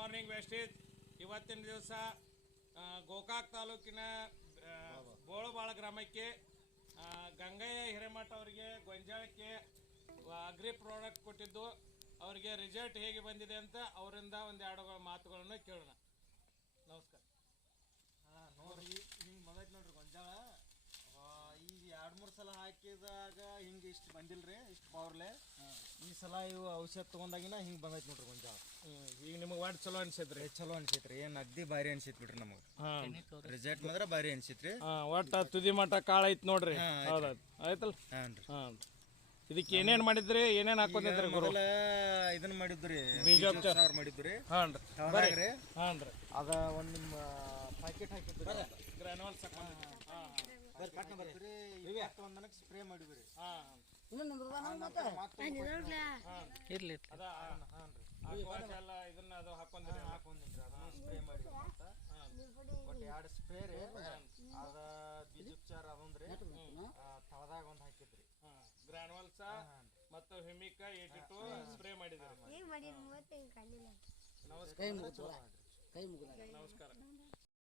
Morning wastage ಇವತ್ತಿನ ದಿವಸ ಗೋಕಾಕ್ ತಾಲೂಕಿನ ಬೋಳಬಾಳ ಗ್ರಾಮಕ್ಕೆ ಗಂಗಯ್ಯ ಹಿರೇಮಠ ಅವರಿಗೆ ಗೊಂಜಾಳಕ್ಕೆ ಅಗ್ರಿ ಪ್ರಾಡಕ್ಟ್ ಕೊಟ್ಟಿದ್ದು ಅವರಿಗೆ ರಿಸಲ್ಟ್ ಹೇಗೆ ಬಂದಿದೆ ಅಂತ ಅವರಿಂದ ಒಂದೆರಡು ಮಾತುಗಳನ್ನು ಕೇಳೋಣ. ನಮಸ್ಕಾರ. ನೋಡ್ರಿ ಹಿಂಗೆ ಬಂದೈತೆ ನೋಡ್ರಿ ಗೊಂಜಾಳ. ಈಗ 2-3 ಸಲ ಹಾಕಿದಾಗ ಹಿಂಗೆ ಇಷ್ಟು ಬಂದಿಲ್ರಿ, ಇಷ್ಟು ಪವರ್ಲೆ. ಈ ಸಲ ಇವು ಔಷಧ ತೊಗೊಂಡಾಗಿನ ಹಿಂಗೆ ಬಂದೈತೆ ನೋಡ್ರಿ ಗೊಂಜಾಳ. ಈಗ ನಿಮಗೆ ವಾಟ್ ಚಲೋ ಅನ್ಸೈತ್ರಿ? ಚಲೋ ಅನ್ಸೈತ್ರಿ, ಏನು ಅಗ್ದಿ ಭಾರಿ ಅನ್ಸೈತ್ ಬಿಡ್ರಿ ನಮಗೆ. ರಿಸಲ್ಟ್ ಮಾತ್ರ ಭಾರಿ ಅನ್ಸೈತ್ರಿ. ಒಟ್ಟು ತುದಿ ಮಟ್ಟ ಕಾಳು ಐತಿ ನೋಡ್ರಿ. ಹೌದೌದು ಆಯ್ತಲ್ಲ. ಹಾಂ ರೀ. ಇದಕ್ಕೆ ಏನೇನು ಮಾಡಿದ್ರಿ, ಏನೇನು ಹಾಕೊಂಡಿದ್ರಿ? ಮೊದಲ ಇದನ್ನ ಮಾಡಿದ್ರಿ, ಬೀಜೋಪಚಾರ ಮಾಡಿದ್ರಿ. ಹಾಂ ರೀ. ಹಾಂ ರೀ. ಅದ ಒಂದು ನಿಮ್ಮ ಪ್ಯಾಕೆಟ್ ಹಾಕಿದ್ರಿ, ಗ್ರಾನುವಲ್ಸ್ ಬರ್ತೀರಿ. ಒಂದನಕ್ಕೆ ಸ್ಪ್ರೇ ಮಾಡಿದ್ರಿ. ಇರ್ಲಿ ಇದನ್ನ ಅದು ಹಾಕೊಂಡಿದ್ರಿ, ಅದನ್ನ ಸ್ಪ್ರೇ ಮಾಡಿದ್ರಿ. ಒಟ್ಟು 2 ಸ್ಪ್ರೇ ರೀ. ಅದ ಬೀಜೋಪಚಾರ ಅದೊಂದ್ರಿ, ತಳದಾಗ ಒಂದು ಹಾಕಿದ್ರಿ. ಗ್ರಾನುವಲ್ಸ ಮತ್ತು ಹಿಮಿಕ 82 ಸ್ಪ್ರೇ ಮಾಡಿದ್ರಿ. ನಮಸ್ಕಾರ.